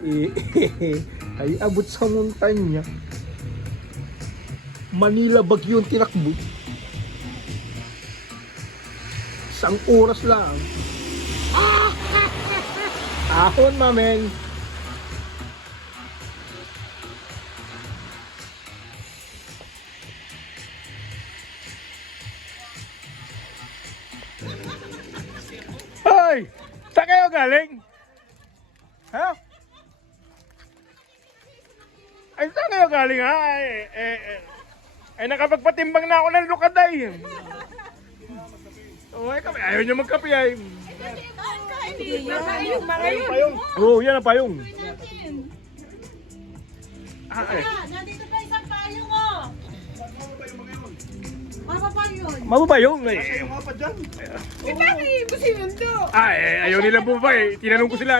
Ay abot sa montanya. Manila Baguio ang tinakbo. Isang oras lang. Ahon, mameng. Hoy! Saan kayo galing? Ha? Ay, saan kayo galing ha? Ay nakapagpatimbang na ako ng lukaday. Ay, kami, ayaw niya magkape ay. Oo, yan ang payong. Nandito pa isang payong oh. Mapapayong. Mababay Eh, bakit? Gusto yun to. Ayaw nilang bumabay. Tinanong ko sila.